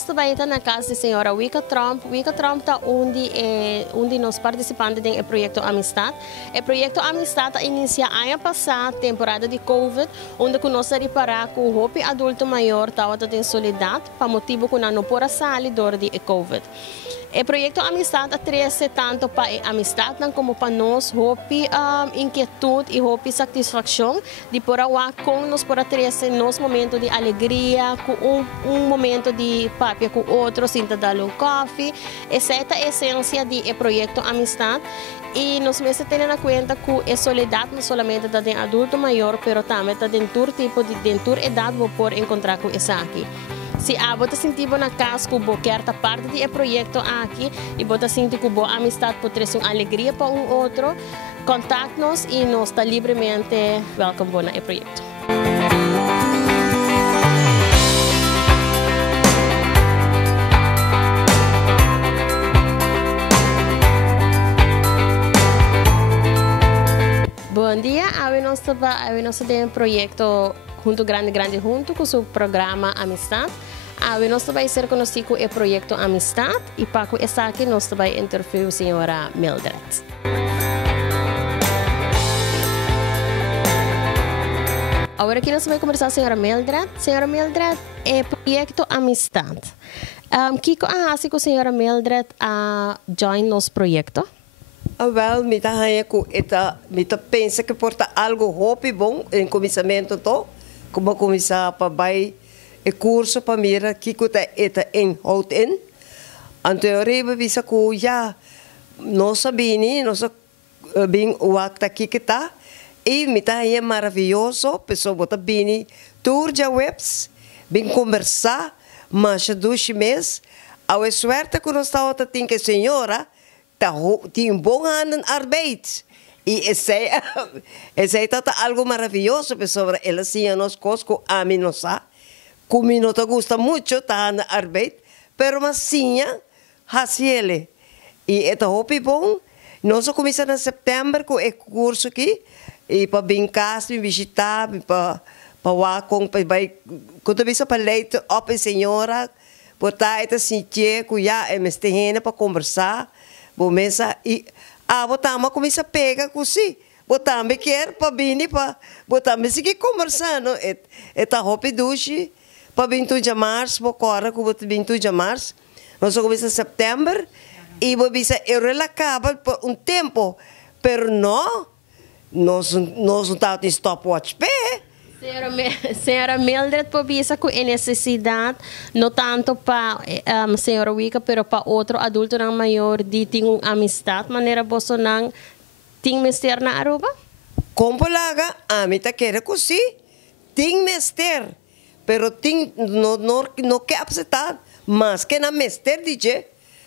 nós também na casa da senhora Wicca Trump. Wicca Trump está onde nós participamos do projeto Amistad. O projeto Amistad inicia ano passado, temporada de Covid, onde nós reparar que o hopi adulto maior estava em soledade, para motivo que não pode sair dor de Covid. O projeto Amistad atrece tanto para a amistad como para nós, hopi inquietude e hopi satisfação de por lá com nós por atrece nos momentos de alegria, com momento de papo com outro, sinta dar um café. Essa é a essência do projeto Amistad. E nós mesmos temos na conta que a soledade não somente está em adulto maior, mas também está em todo tipo de idade vou por encontrar com essa aqui. Se você sentir na casa que você quer parte do projeto aqui e você sentir que a amistade pode trazer uma alegria para outro, contacte-nos e nós está livremente welcome no projeto. Bom dia, nós temos um projeto grande junto com o programa Amistad. Nós vamos ser conhecidos com o projeto Amistad e para essa aqui nós vamos interview a senhora Mildred. Agora aqui nós vamos conversar com a senhora Mildred. Senhora Mildred, é projeto Amistad. Kiko ahasi com a senhora Mildred a join nosso projeto? Wel, mita pensa que porta algo hopi bom em começamento to, como começar para vai e curso para mira que kuta eta em houten. Anterior bisa ku ya nossa bini, nossa bing uak aqui que tá e mita é maravilhoso, pessoa bota bini tour de webs, bem conversar, mas dois meses, ao é suerte que nós tá outra tem que senhora tem bom ano arbeid. E esse é algo maravilhoso, pessoal. Ela sim, nós cosco a mim não sabe. Como não te gusta muito, tá na arbeid, pero mas sim, ele. E é hopi bom. Nós começamos em setembro com o curso aqui. E para vir casa, visitar, para lá com vai quando bisa para leite, op senhora, botar esta sentir que já é mestehena para conversar. Começa e botamos começa a pegar assim, botamos quer para vir para botamos seguir conversando, tá hopi duche para 21 de março, agora com 21 de março, nós começamos em setembro e vamos acaba por tempo, pero não nós não estamos em stopwatch pé. Senhora Mildred, precisa com a necessidade, não tanto para a senhora Wicca, mas para outro adulto não maior, de ter uma amistade, maneira você não tem mestre na Aruba? Como laga, a mim tá querendo que sim, tem mestre, pero tem não quer aceitar, mas que na mestre DJ,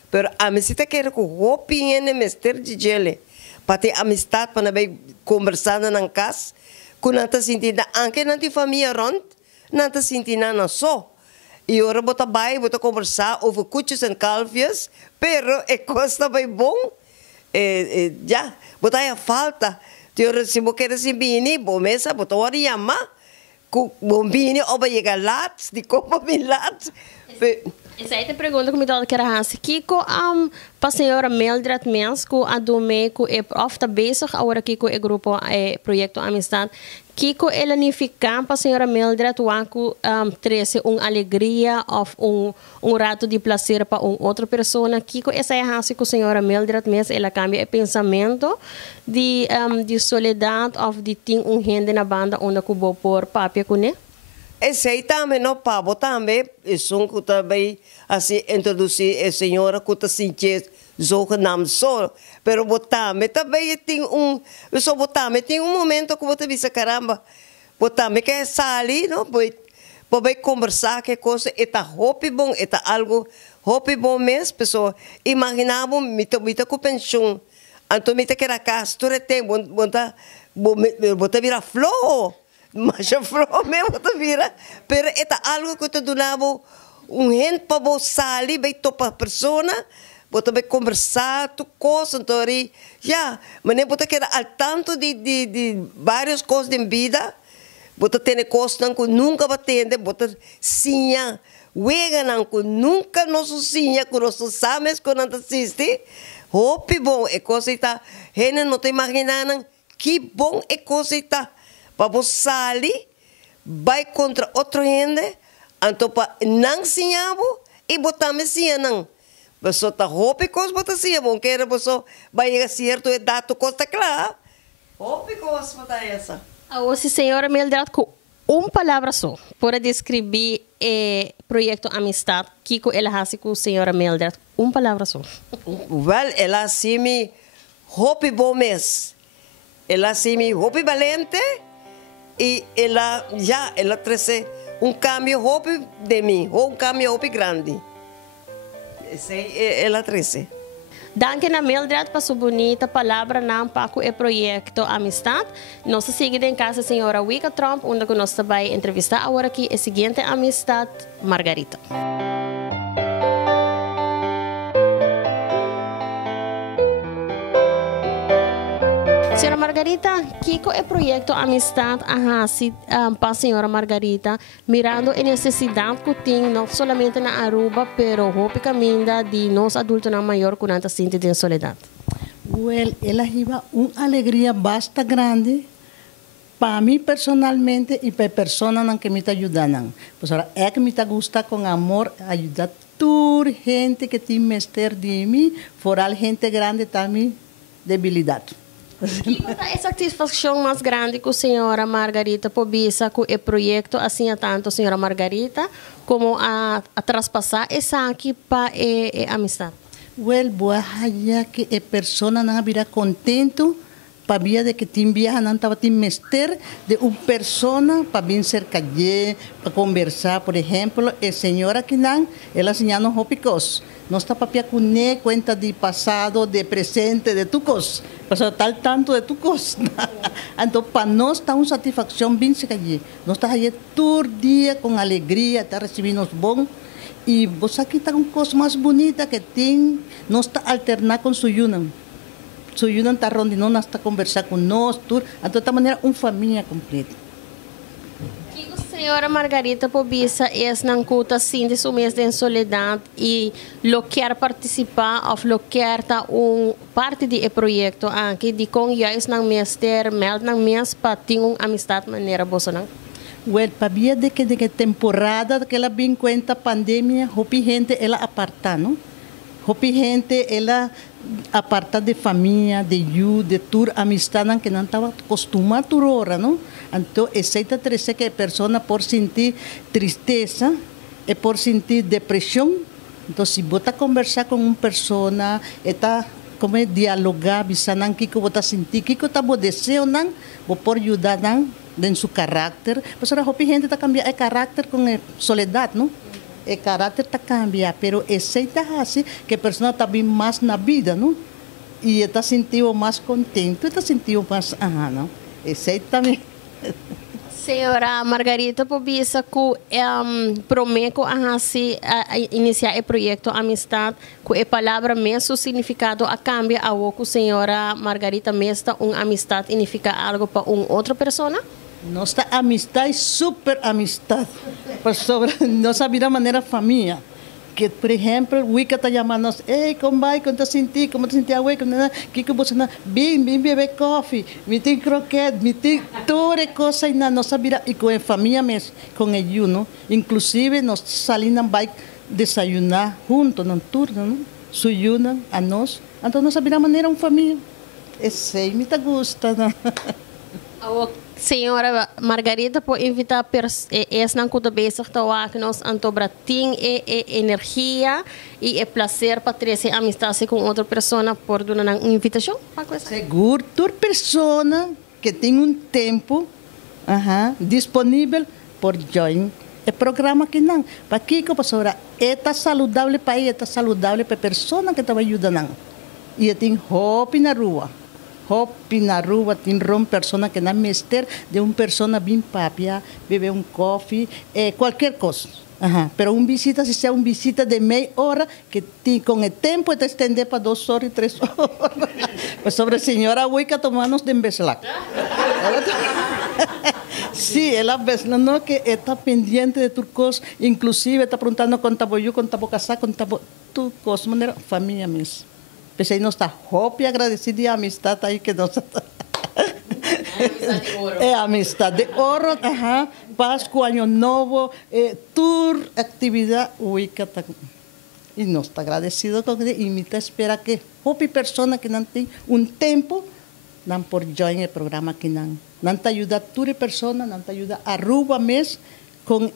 pero a mim tá querendo que o opinião é mestre DJ, para ter amistade, para não conversar na casa. Quando nós sentimos que não tem família rond, nós sentimos não só. E agora bota vai, bota conversar over cuchos e calvias, pero é coisa bem bom. Já, bota aí a falta. Teora se você quer se bini, bom mesa, bota hora yama, bom bini oba chega lá, de como bem lá. Essa é a pergunta que me dá que era assim, Kiko, para a senhora Mildred mesmo, a Dome, que é ofta bezig, agora Kiko é grupo, projeto Amistad, Kiko, ela não fica para a senhora Mildred, o trouxe uma alegria ou rato de prazer para outra pessoa, Kiko, essa é a assim que a senhora Mildred mesmo, ela cambia o pensamento de soledade ou de ter gente na banda onde eu vou por papel com ele? Esse aí também não pabo também, isso que também assim introduzir a senhora que está sentindo jogo não só, pero botame também tem só botame tem momento que você diz caramba, botame que é sali, não pode conversar que coisa está hopi bom, está algo hopi bom mesmo, pessoa imaginava mita com pensão, então mita que era casa, tu tem bota virar flor. Mas a flor mesmo te vira, pero é algo que te donava gente para você sair, bem topa a pessoa, você vai conversar, tu coisa, então já, mas nem você quer al tanto de várias coisas de vida, você tem coisas que nunca vai ter, você sim, Weganan ku nunca nosso sinha, ku nosso sames ku nanta assiste. Hopi bom e cosita. Hene não te imaginanan que bom e cosita. Para você sair, vai contra outro gente, então para não sinhabo e botar me sinha não. Você tá hopi cos botar sinha, bom que era você vai a certo e dado costa claro. Hopi cos botar essa. Hoje, senhora Mildred, com uma palavra só, para descrever o projeto Amistad, Kiko ela faz com a senhora Mildred, uma palavra só. Well, ela se me hopi bom mês. Ela se me hopi valente e ela trouxe cambio hopi de mim, cambio hopi grande. Ela trouxe. Danke na Mildred para sua bonita palavra na Paco e projeto Amistad. Nós seguimos em casa a senhora Wicca Trump, onde nós vai entrevistar agora aqui a seguinte amistad, Margarita. Senhora Margarita, Kiko é projeto Amistad para a senhora Margarita, mirando a necessidade que tem não somente na Aruba, pero hope caminda de nós adultos na maior quando se sente de soledade. Well, ela iba uma alegria bastante grande para mim personalmente e para a pessoa que me está ajudando. Pois é que me está gostando com amor ajudar toda gente que tem mestre de mim, fora gente grande também debilidade. Kiko está a satisfação mais grande que a senhora Margarita pobisa com o projeto assim a tanto a senhora Margarita como a traspassar essa aqui para a amistad. Well, boa que a pessoa não virá contento para ver de que tem viaja não estava tem mestre de uma pessoa para vir ser calle para conversar, por exemplo, a senhora que não ela ensinando hopicos. Não está para cuné conta de passado, de presente, de tucos. Passou tal tanto de tucos. Então, para nós está uma satisfação bem se calle. Nós está aí todo dia com alegria, está recebendo os bons. E você aqui está com coisa mais bonita que tem. Nós está alternar com o Yunan. O Yunan está onde nós está conversar com nós, tudo. Então, de maneira, uma família completa. Senhora Margarita pobisa é não cuta sim de mês de soledade e lo quer participar ou lo quer ta parte do projeto aqui de com jais não mestre meld não mes para ter amistade maneira boa não. Well, para de que temporada que ela vem conta pandemia, hopi gente ela aparta, não? Hopi gente ela aparta de família, de tour amistade que não estava acostumada a hora, não? Então, aceita que a pessoa por sentir tristeza e por sentir depressão. Então, se você conversar com uma pessoa, está como dialogar, visando que você sentir, que você está desejo, não, você pode ajudar em seu caráter. Mas a gente está cambiando o caráter com a soledade, não? O caráter está cambiando, pero aceita assim que a pessoa está bem mais na vida, não? E está sentindo mais contente, está sentindo mais, não? Aceita também. Senhora Margarita pobisa que prometo a iniciar o projeto Amistad com a palavra mesmo significado a cambia a o senhora Margarita mesmo amistad significa algo para outra pessoa? Nossa amistade é super amistade. Nossa vida maneira família. Que, por exemplo, o Wicca está chamando nós, ei, como vai, como te senti, que você não, vem beber coffee, me tem croquete, me tem toda coisa na nossa vida, e com a família mesmo, com ele, não? Inclusive, nós saímos vai desayunar juntos, no turno, não? Suyunan a nós, então nossa vida maneira uma família. Esse aí me gusta, não? Senhora Margarita, pode invitar essa não cuida bem que nós antobratim energia e prazer para ter essa amizade com outra pessoa por dar uma invitação? Seguro, toda pessoa que tem tempo disponível por join o programa que não. Para que a pessoa é saudável para ele, é saudável para a pessoa que está ajudando. E tem hope na rua. Hopi na rua, tem uma pessoa que não mestre de uma pessoa bem papia, beber coffee, qualquer coisa. Pero uma visita, se é uma visita de meia hora, que tem, com o tempo te estender para 2 horas e 3 horas. Mas sobre a senhora Wicca tomamos de embeslar. Sí, ela vez no que está pendiente de tus cosas, inclusive está preguntando con tabo yo, con tabo casar, con tabo tu cosa, maneira família mesmo. Pensei não está hope agradecida e a amistad aí que nós é amistad de ouro, Páscoa, Ano Novo, tour, atividade, e nós está agradecido com ele e me espera que hope persona que não tem tempo não por join o programa que não te ajuda toda persona, não te ajuda a rua mesmo com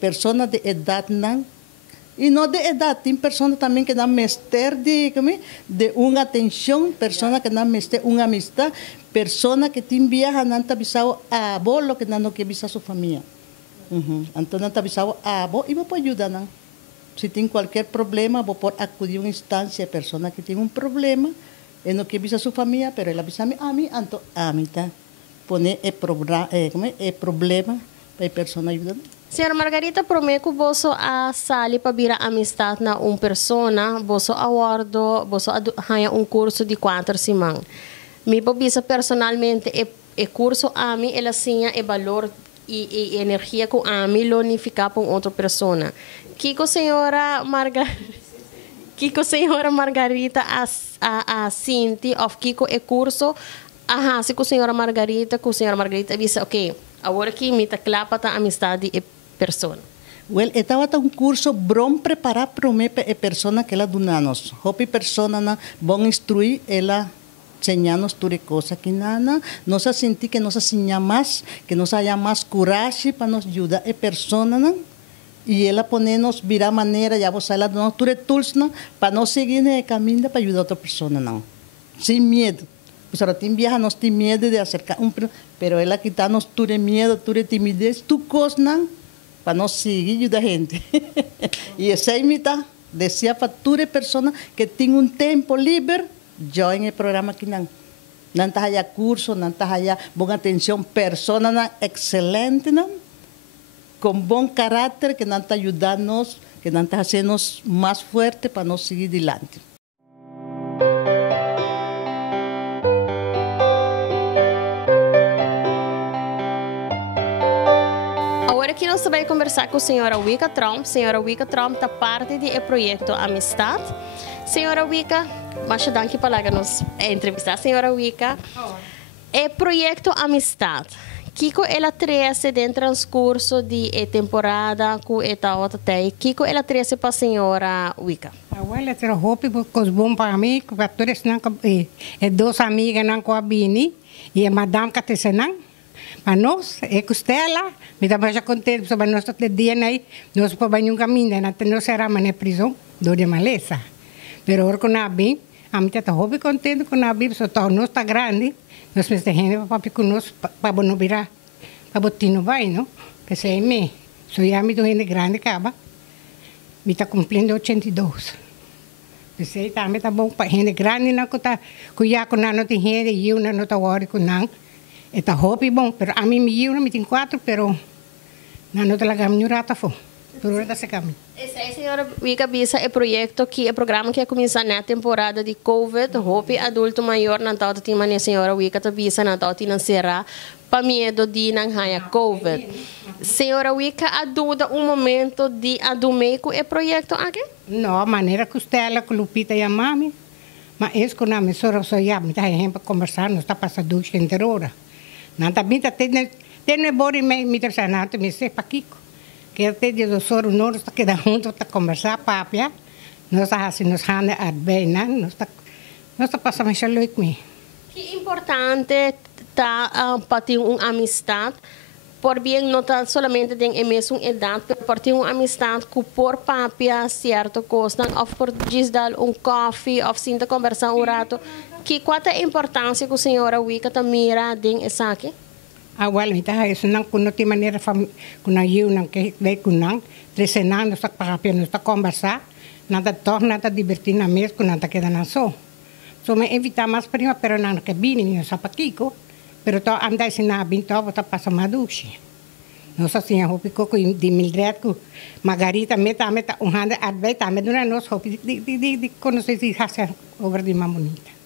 persona de idade não. E não de idade, tem pessoas também que dão mestre de uma atenção, pessoas que dão mestre uma amistade, pessoas que têm viaja, não está avisado a avô, que não quer avisar sua família. Então, não está avisado a avô e vou ajudar, não. Se tem qualquer problema, vou por acudir a uma instância, pessoa que tem problema, e não quer avisar sua família, mas ela avisa a mim, então, a mim está. Pone problema para a pessoa ajudar. Senhora Margarita, prometo que você a sali para vir a amistade na uma pessoa, você aguardo, você ganha curso de 4 semanas. Me bisa personalmente o curso a mim, ela tinha o valor e energia que a mim lo unifica para outra pessoa. Kiko senhora Margarita a sinti of Kiko o curso, se com a senhora Margarita disse, ok, agora que me está clapa a amistade e pessoa. Well, estava um curso bom preparado para a pessoa que ela donanos. Hopi pessoa na bom instruir ela enseñarnos tudo coisa que nada, nós sentir que nós ensinha mais, que nós haya mais coragem para nos ajudar a pessoa não. E ela poner-nos virar maneira, já você ela donar tudo tools não, para nós seguir no caminho para ajudar outra pessoa não. Sem medo. Pues ahora tem viaja, nós tem medo de acercar pero ela quitar-nos tudo medo, tudo timidez, tu coisa não. Para nós seguir ajudar a gente. E essa é a decía para toda pessoa que tem tempo livre, join o programa que não. Não está curso, não está boa atenção, pessoa excelente, não? Com bom caráter, que não está ajudando-nos, que não está fazendo-nos mais forte para nós seguir adiante. Aqui nós vamos conversar com a senhora Wicca Trump. Senhora Wicca Trump está parte do projeto Amistad. Senhora Wicca, mas danke para nos entrevistar. Senhora Wicca, o projeto Amistad, Kiko ela trece dentro do transcurso de temporada com esta outra tem. Kiko ela trece para a senhora Wicca. Well, it's a hope because bom para mim, que todas não é duas amigas não com a Bini e a madame que te não. Mas nós, é costela, me dá mais contente, porque nós todos dia aí, nós podemos caminhar, não será na prisão, do de maleza. Mas agora com a bem, a mim está muito contente com a bem, porque nós está grande, nós precisamos para conosco, para não virar, para botar no vai, não? Que sei me, sou já me gente grande, acaba, me está cumprindo 82. Pensei, também está bom para gente grande, não está, cuidar com não tem gente, e eu não está hora com não. Está hobby bom, pero a mim me tem 4, pero não te la caminho rata fo. Por hora se caminho. Essa é a senhora Wicca bisa é projeto que é programa que começa na temporada de COVID, hobby adulto maior na tal tem a senhora Wicca tá bisa na tal tem será para medo de não haja COVID. Senhora Wicca ajuda momento de adumei com o projeto aqui? Não, a maneira que ela com Lupita e a mami, mas isso que na mesora só já me dá para conversar, não está passando 2 horas. Não está bem, tem bori me trazer me sei para Kiko. Que até de 2 horas nós está quedando juntos para conversar, papia. Nós está assim nos hane bem, nós está passando mais longe comigo. Que importante tá para ter uma amistade, por bem não tá somente tem a mesma idade, mas por ter uma amistade que por papia certo coisa, ou por dar coffee, ou sinta conversar rato. Que qual é a importância que a senhora Wicca tá mira dentro dessa aqui? Well, então isso não tem maneira que eu não que vai com não, 3 anos está para não está conversar, nada torna nada divertir na mesa, que nada queda na só. Só me evitar mais prima, pero não que bine não sabe Kiko, pero to andar se na bem to tá passa maduche. Nós assim a hopi coco de Mildred com Margarita meta handa arbeit tá me dona nós hopi de conhecer se hace obra de mamonita.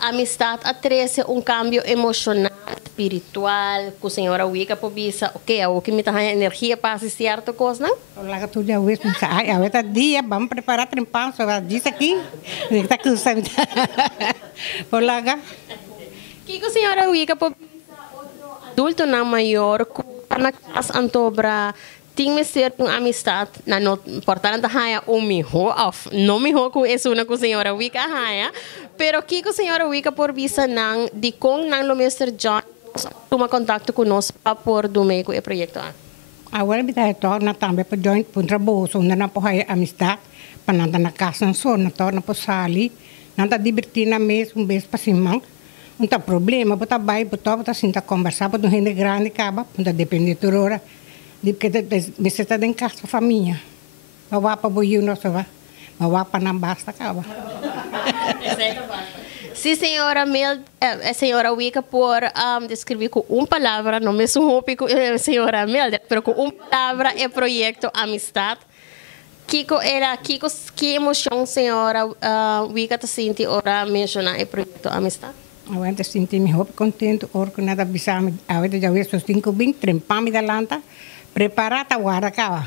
Amistad a 13 um cambio emocional, espiritual, que a senhora Wicca pobisa, ok, o que me dá energia para assistir certa coisa, não? Olha, tu já ouviu, ai, a outra dia, vamos preparar trempão, só diz aqui, está com sabe. Olha, que a senhora Wicca pobisa outro adulto na maior, na casa antobra, tem que ser uma amistade, não portanto haja mijo, não mijo que é uma com a senhora Wicca haja, pero que a senhora Wicca por visa não, de com não o Mr. John, toma contato conosco para por do meio o projeto. agora kita torna também para join pun trabalho, onde não pode amistade, para nada na casa só, não torna para sali, nada divertir na mesa, vez para cima. Não tem problema, botar baixo, botar sinta conversar, para não render grande, acaba, não depende de hora. Porque você está em casa, família. Bawa para boiu nosso vá. Bawa para não basta, acaba. Se senhora Mel, a senhora Wicca por descrever com uma palavra, não me suhope com a senhora Mel, mas com uma palavra é projeto amistade. Que emoção a senhora Wicca te sente ora mencionar o projeto amistade? Agora te senti me contente, orco nada bisa, agora já vejo 5 bem, trempami da lanta. Preparada agora, cara.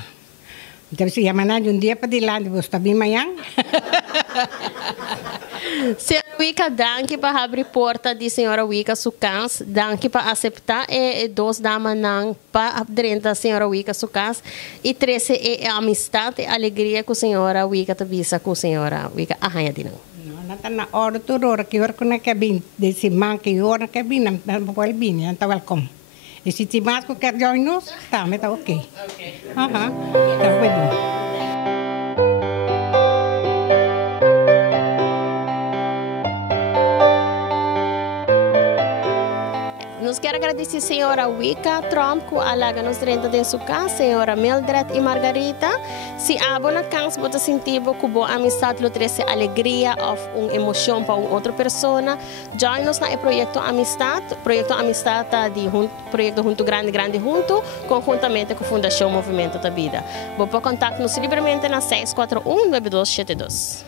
Então, se amanhã dia para de lá, você está bem amanhã? Senhora Wicca, danke para abrir porta de senhora Wicca sua casa, danke para aceitar dois damas para dentro da senhora Wicca sua casa e 13 é amistade e alegria que a senhora Wicca te visa com a senhora Wicca arranha de não. Não está na hora toda hora que hora que não quer vir, desse man que hora que vir, não pode vir, não está welcome. E se te mais que quer join nos, tá, mas tá ok. Aham, tá bom. Nos quero agradecer a senhora Wicca Trump, que alaga nos dentro de sua casa, senhora Mildred e Margarita. Se abona cansa, bota sentido que boa amistade lo trouxe alegria ou uma emoção para outra pessoa. Join nos na projeto Amistade de projeto junto grande junto, conjuntamente com a Fundação Movimento da Vida. Vou contato-nos livremente na 641-9272.